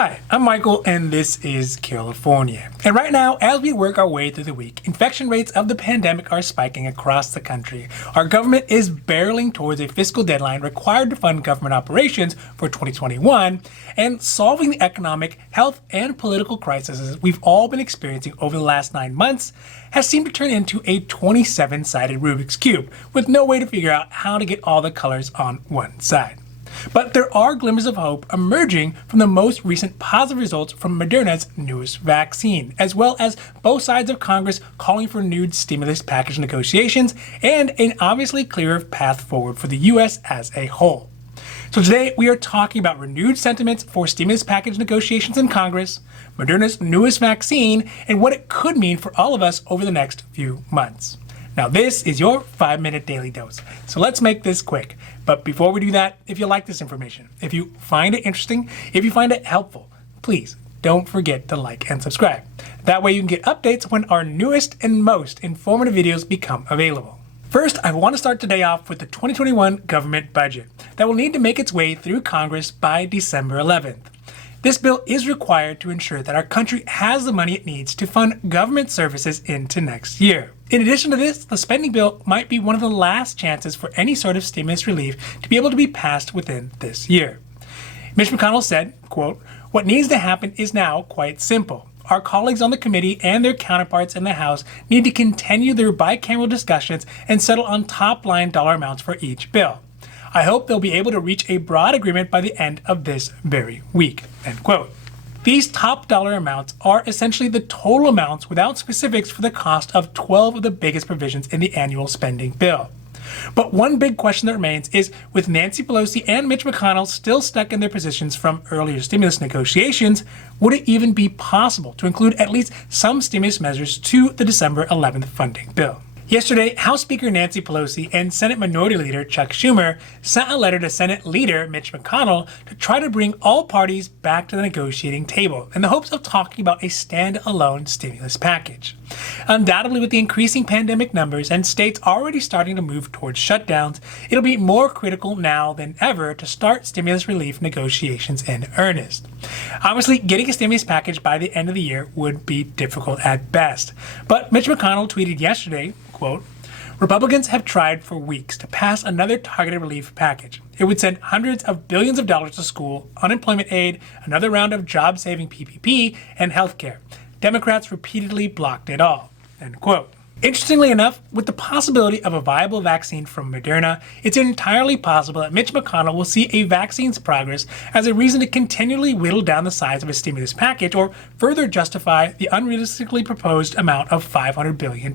Hi, I'm Michael and this is Carelifornia. And right now, as we work our way through the week, infection rates of the pandemic are spiking across the country. Our government is barreling towards a fiscal deadline required to fund government operations for 2021, and solving the economic, health, and political crises we've all been experiencing over the last 9 months has seemed to turn into a 27-sided Rubik's Cube, with no way to figure out how to get all the colors on one side. But there are glimmers of hope emerging from the most recent positive results from Moderna's newest vaccine, as well as both sides of Congress calling for renewed stimulus package negotiations and an obviously clearer path forward for the U.S. as a whole. So today we are talking about renewed sentiments for stimulus package negotiations in Congress, Moderna's newest vaccine, and what it could mean for all of us over the next few months. Now this is your 5-minute daily dose, so let's make this quick. But before we do that, if you like this information, if you find it interesting, if you find it helpful, please don't forget to like and subscribe. That way you can get updates when our newest and most informative videos become available. First, I want to start today off with the 2021 government budget that will need to make its way through Congress by December 11th. This bill is required to ensure that our country has the money it needs to fund government services into next year. In addition to this, the spending bill might be one of the last chances for any sort of stimulus relief to be able to be passed within this year. Mitch McConnell said, quote, "What needs to happen is now quite simple. Our colleagues on the committee and their counterparts in the House need to continue their bicameral discussions and settle on top-line dollar amounts for each bill. I hope they'll be able to reach a broad agreement by the end of this very week," end quote. These top dollar amounts are essentially the total amounts without specifics for the cost of 12 of the biggest provisions in the annual spending bill. But one big question that remains is, with Nancy Pelosi and Mitch McConnell still stuck in their positions from earlier stimulus negotiations, would it even be possible to include at least some stimulus measures to the December 11th funding bill? Yesterday, House Speaker Nancy Pelosi and Senate Minority Leader Chuck Schumer sent a letter to Senate Leader Mitch McConnell to try to bring all parties back to the negotiating table in the hopes of talking about a standalone stimulus package. Undoubtedly, with the increasing pandemic numbers and states already starting to move towards shutdowns, it'll be more critical now than ever to start stimulus relief negotiations in earnest. Obviously, getting a stimulus package by the end of the year would be difficult at best. But Mitch McConnell tweeted yesterday, quote, "Republicans have tried for weeks to pass another targeted relief package. It would send hundreds of billions of dollars to school, unemployment aid, another round of job-saving PPP, and healthcare. Democrats repeatedly blocked it all," end quote. Interestingly enough, with the possibility of a viable vaccine from Moderna, it's entirely possible that Mitch McConnell will see a vaccine's progress as a reason to continually whittle down the size of a stimulus package or further justify the unrealistically proposed amount of $500 billion.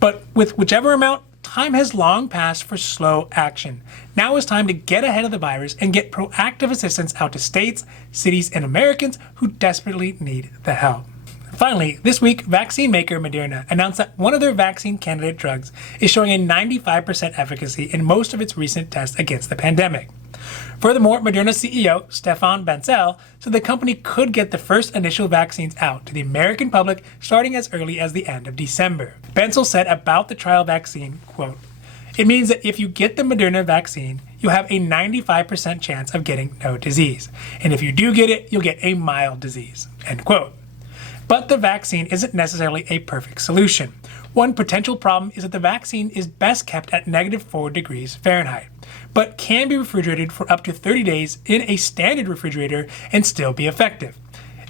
But with whichever amount, time has long passed for slow action. Now is time to get ahead of the virus and get proactive assistance out to states, cities, and Americans who desperately need the help. Finally, this week, vaccine maker Moderna announced that one of their vaccine candidate drugs is showing a 95% efficacy in most of its recent tests against the pandemic. Furthermore, Moderna CEO Stéphane Bancel said the company could get the first initial vaccines out to the American public starting as early as the end of December. Bancel said about the trial vaccine, quote, "It means that if you get the Moderna vaccine, you have a 95% chance of getting no disease. And if you do get it, you'll get a mild disease," end quote. But the vaccine isn't necessarily a perfect solution. One potential problem is that the vaccine is best kept at -4 degrees Fahrenheit, but can be refrigerated for up to 30 days in a standard refrigerator and still be effective.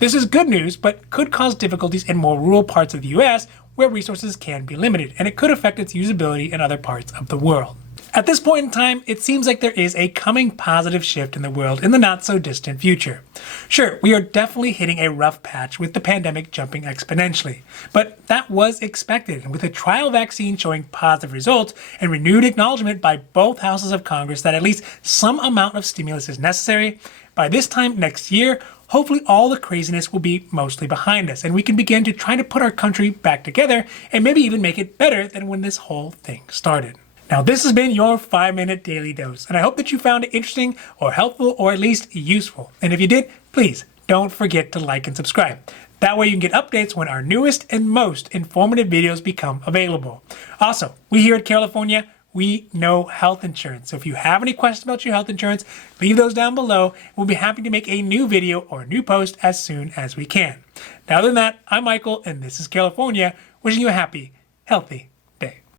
This is good news, but could cause difficulties in more rural parts of the US where resources can be limited, and it could affect its usability in other parts of the world. At this point in time, it seems like there is a coming positive shift in the world in the not-so-distant future. Sure, we are definitely hitting a rough patch with the pandemic jumping exponentially, but that was expected, and with a trial vaccine showing positive results and renewed acknowledgement by both houses of Congress that at least some amount of stimulus is necessary, by this time next year, hopefully all the craziness will be mostly behind us, and we can begin to try to put our country back together and maybe even make it better than when this whole thing started. Now, this has been your 5-minute daily dose, and I hope that you found it interesting or helpful or at least useful. And if you did, please don't forget to like and subscribe. That way you can get updates when our newest and most informative videos become available. Also, we here at Carelifornia, we know health insurance. So if you have any questions about your health insurance, leave those down below. We'll be happy to make a new video or a new post as soon as we can. Now, other than that, I'm Michael, and this is Carelifornia, wishing you a happy, healthy